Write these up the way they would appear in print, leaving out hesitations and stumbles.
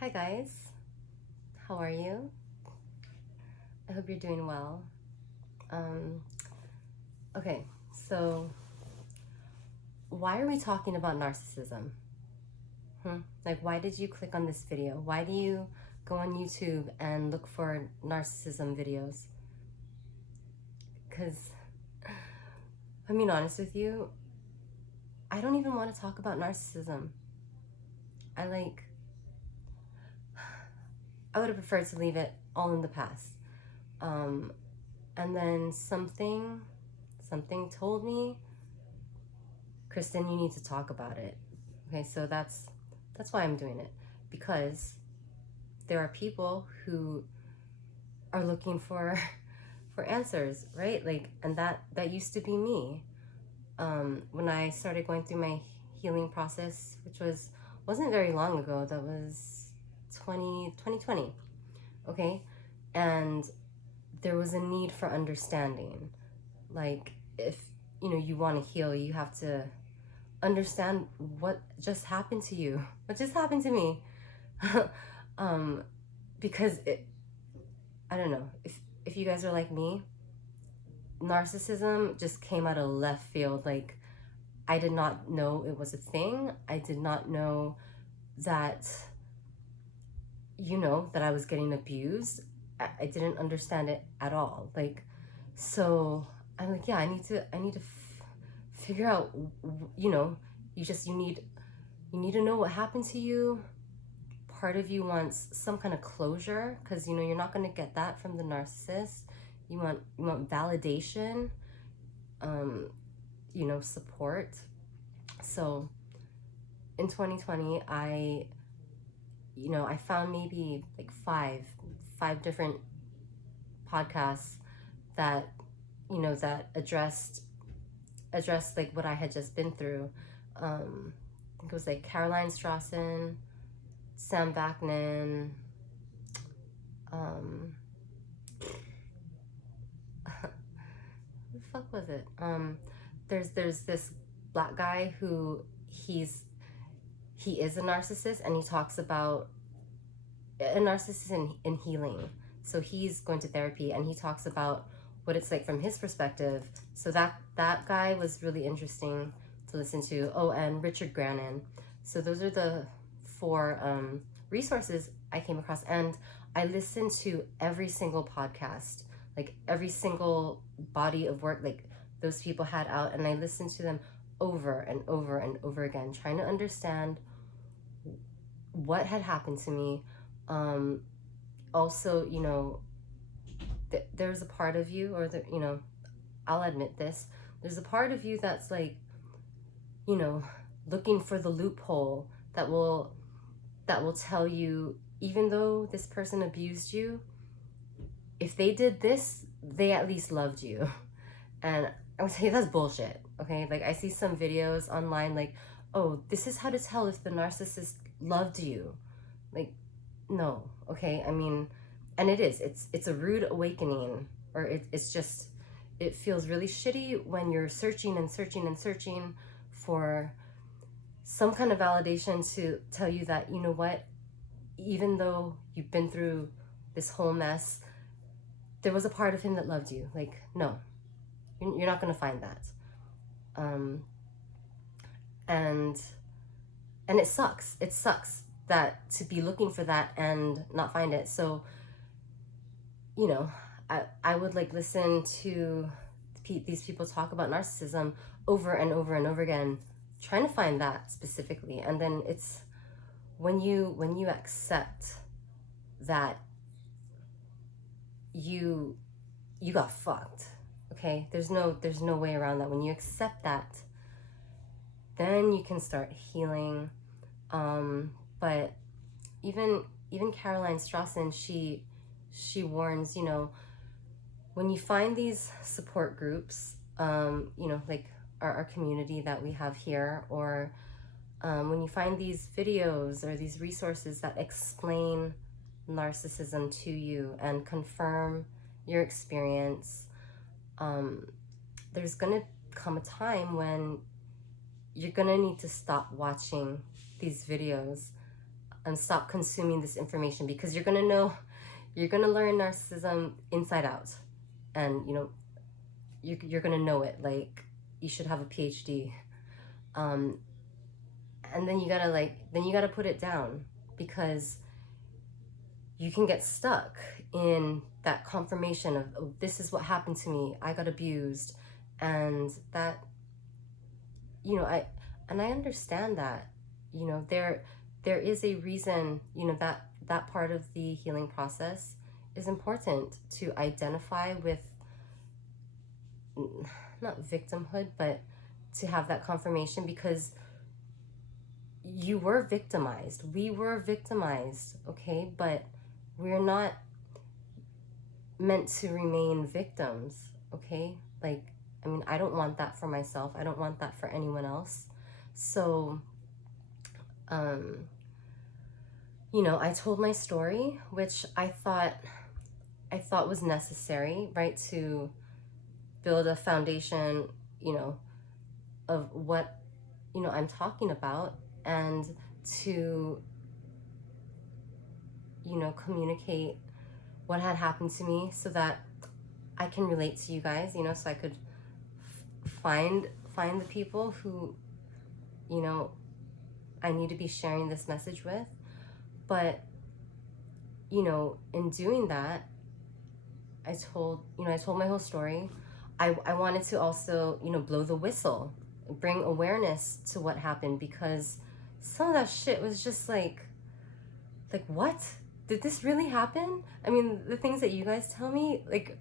Hi guys, how are you? I hope you're doing well. Um, okay, so why are we talking about narcissism? Like, why did you click on this video? Why do you go on YouTube and look for narcissism videos? Because, I'm being honest with you, I don't even want to talk about narcissism. I would have preferred to leave it all in the past. And then something told me, Kristen, you need to talk about it. Okay, so that's why I'm doing it, because there are people who are looking for for answers, right? Like, and that used to be me. When I started going through my healing process, which wasn't very long ago. That was 2020. Okay, and there was a need for understanding. Like, if you want to heal, you have to understand what just happened to you, what just happened to me. Because I don't know, if you guys are like me, narcissism just came out of left field. Like, I did not know it was a thing. I did not know that that I was getting abused. I didn't understand it at all. Like, so I'm like, yeah, I need to figure out. You need to know what happened to you. Part of you wants some kind of closure, because you're not going to get that from the narcissist. You want validation, support. So in 2020, I found maybe like five different podcasts that that addressed like what I had just been through. I think it was like Caroline Strassen, Sam Vaknin, who the fuck was it? There's this black guy who he is a narcissist, and he talks about a narcissist in healing. So he's going to therapy, and he talks about what it's like from his perspective. So that guy was really interesting to listen to. Oh, and Richard Grannon. So those are the four resources I came across, and I listened to every single podcast, like every single body of work like those people had out, and I listened to them over and over and over again, trying to understand what had happened to me. Also, there's a part of you, or I'll admit this, there's a part of you that's like, looking for the loophole that will tell you, even though this person abused you, if they did this, they at least loved you. And I would say that's bullshit. Okay, like, I see some videos online like, oh, this is how to tell if the narcissist loved you. Like, no. Okay, I mean, and it's a rude awakening, or it's just, it feels really shitty when you're searching and searching and searching for some kind of validation to tell you that, you know what, even though you've been through this whole mess, there was a part of him that loved you. Like, no, you're not going to find that. And it sucks. It sucks that to be looking for that and not find it. So, I would like listen to these people talk about narcissism over and over and over again, trying to find that specifically. And then it's when you accept that you got fucked. Okay, there's no way around that. When you accept that, then you can start healing. But even Caroline Strassen, she warns, when you find these support groups, like our community that we have here, or when you find these videos or these resources that explain narcissism to you and confirm your experience, there's gonna come a time when you're gonna need to stop watching these videos. and stop consuming this information, because you're gonna learn narcissism inside out, and you're gonna know it like you should have a PhD. um, and then you gotta put it down, because you can get stuck in that confirmation of, oh, this is what happened to me, I got abused, and that, I understand that, there is a reason, that part of the healing process is important, to identify with, not victimhood, but to have that confirmation, because you were victimized, we were victimized, okay? But we're not meant to remain victims, okay? Like, I mean, I don't want that for myself, I don't want that for anyone else. So I told my story, which I thought was necessary, right, to build a foundation, of what I'm talking about, and to communicate what had happened to me, so that I can relate to you guys, so I could find the people who I need to be sharing this message with. But in doing that, I told my whole story. I wanted to also blow the whistle, bring awareness to what happened, because some of that shit was just like what? Did this really happen? I mean, the things that you guys tell me, like,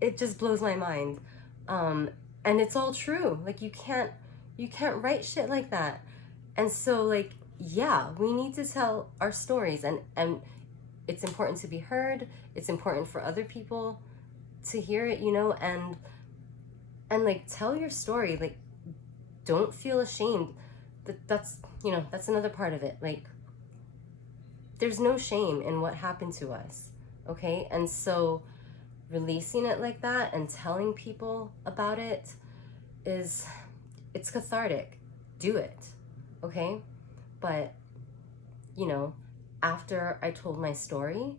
it just blows my mind. And it's all true. Like, you can't write shit like that. And so, like, yeah, we need to tell our stories, and it's important to be heard. It's important for other people to hear it, and like, tell your story. Like, don't feel ashamed. That's another part of it. Like, there's no shame in what happened to us, okay? And so releasing it like that and telling people about it it's cathartic. Do it, okay? But after I told my story,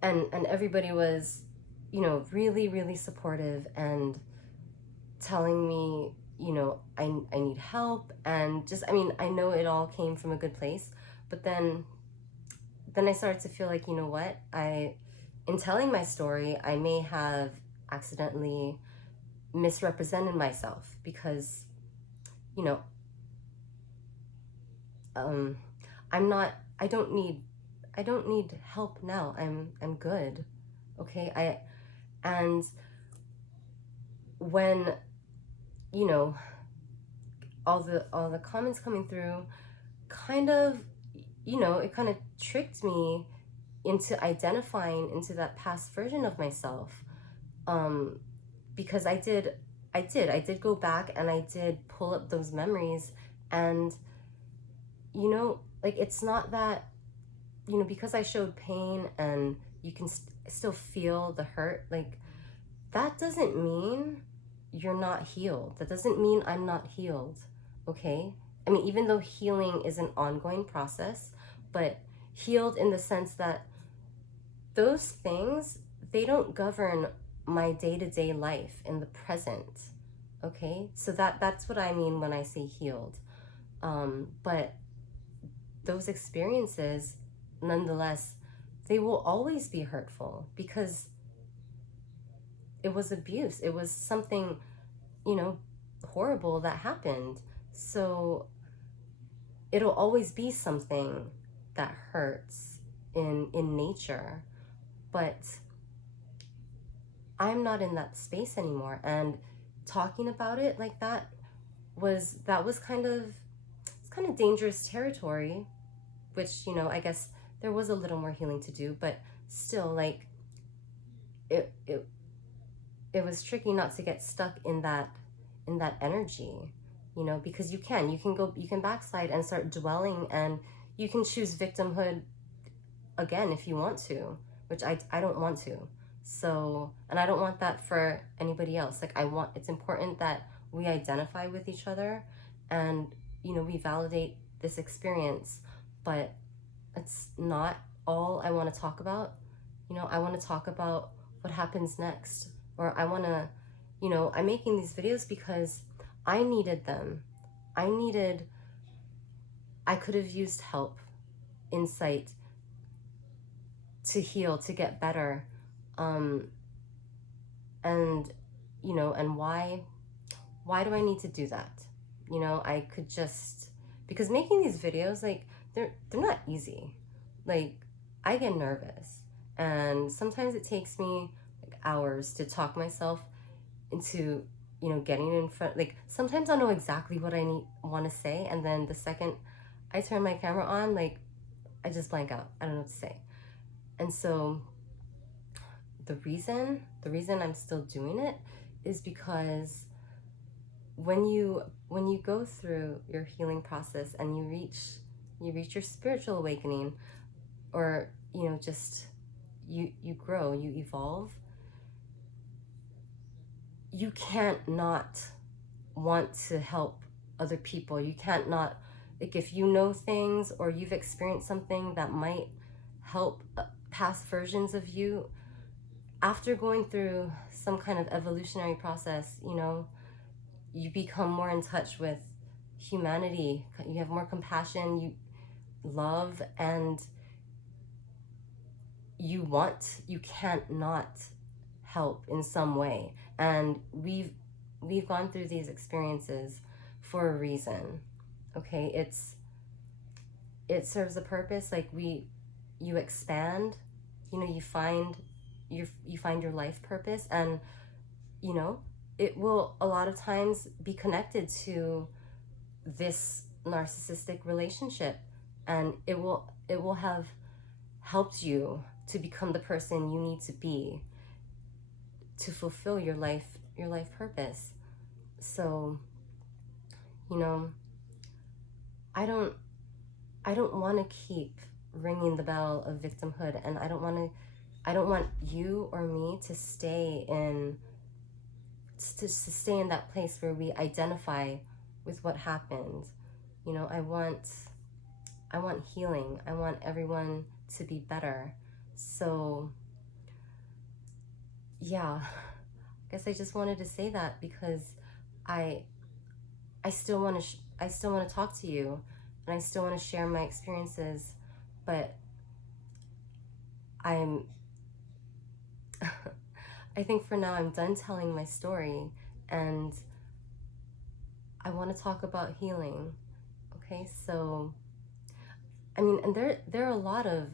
and everybody was really, really supportive, and telling me I need help, and just, I mean, I know it all came from a good place. But then I started to feel like, what, in telling my story, I may have accidentally misrepresented myself, because I don't need help now. I'm good, okay? And when all the comments coming through, kind of, it kind of tricked me into identifying into that past version of myself, because I did go back, and I did pull up those memories, and like, it's not that because I showed pain and you can still feel the hurt, like, that doesn't mean you're not healed. That doesn't mean I'm not healed, okay? I mean, even though healing is an ongoing process, but healed in the sense that those things, they don't govern my day-to-day life in the present, okay? So that's what I mean when I say healed. But those experiences, nonetheless, they will always be hurtful, because it was abuse. It was something, horrible that happened. So it'll always be something that hurts in nature. But I'm not in that space anymore, and talking about it like that was kind of, it's kind of dangerous territory, which I guess there was a little more healing to do, but still, like, it was tricky not to get stuck in that energy, because you can backslide and start dwelling, and you can choose victimhood again if you want to, which I don't want to. So, and I don't want that for anybody else. Like, it's important that we identify with each other, and we validate this experience, but it's not all I want to talk about. You know, I want to talk about what happens next, or I want to, you know, I'm making these videos because I needed them. I could have used help, insight to heal, to get better. And, you know, and why do I need to do that? You know, I could just, because making these videos, like, they're not easy. Like, I get nervous, and sometimes it takes me like hours to talk myself into, you know, getting in front. Like, sometimes I know exactly what I want to say, and then the second I turn my camera on, like, I just blank out. I don't know what to say. And so the reason I'm still doing it is because when you go through your healing process and you reach your spiritual awakening, or, you know, just you grow, you evolve, you can't not want to help other people. You can't not, like, if you know things or you've experienced something that might help past versions of you, after going through some kind of evolutionary process, you know, you become more in touch with humanity. You have more compassion, you love, and you can't not help in some way. And we've gone through these experiences for a reason. Okay, it serves a purpose. Like, you expand, you know, you find your life purpose, and, you know, it will a lot of times be connected to this narcissistic relationship, and it will have helped you to become the person you need to be to fulfill your life purpose. So, you know, I don't want to keep ringing the bell of victimhood, and I don't want you or me to stay in that place where we identify with what happened. You know, I want healing. I want everyone to be better. So, yeah, I guess I just wanted to say that because I still want to talk to you, and I still want to share my experiences, but I'm I think for now I'm done telling my story, and I want to talk about healing. Okay, so I mean, and there are a lot of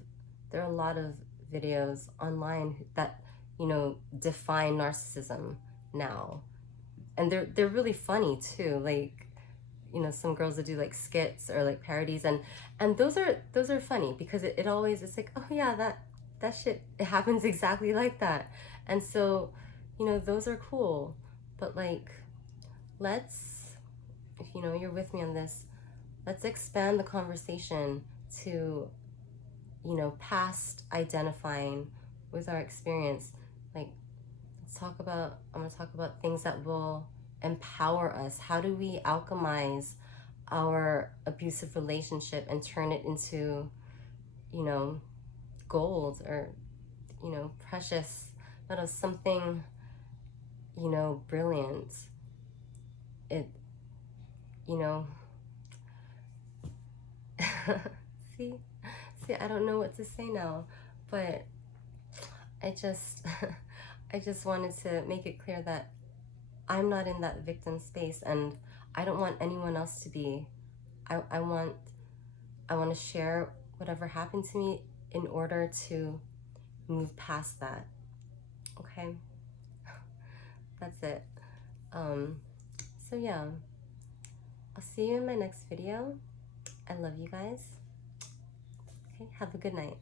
videos online that, you know, define narcissism now, and they're really funny too. Like, you know, some girls that do like skits or like parodies, and those are funny because it always, it's like, oh yeah, that shit, it happens exactly like that. And so, you know, those are cool. But like, let's, if, you know, you're with me on this, let's expand the conversation to, you know, past identifying with our experience. Like, I'm going to talk about things that will empower us. How do we alchemize our abusive relationship and turn it into, you know, gold, or, you know, precious metal, something, you know, brilliant. It, you know, see, I don't know what to say now, but I just, I just wanted to make it clear that I'm not in that victim space, and I don't want anyone else to be. I want to share whatever happened to me in order to move past that. Okay, that's it. So yeah, I'll see you in my next video. I love you guys. Okay, have a good night.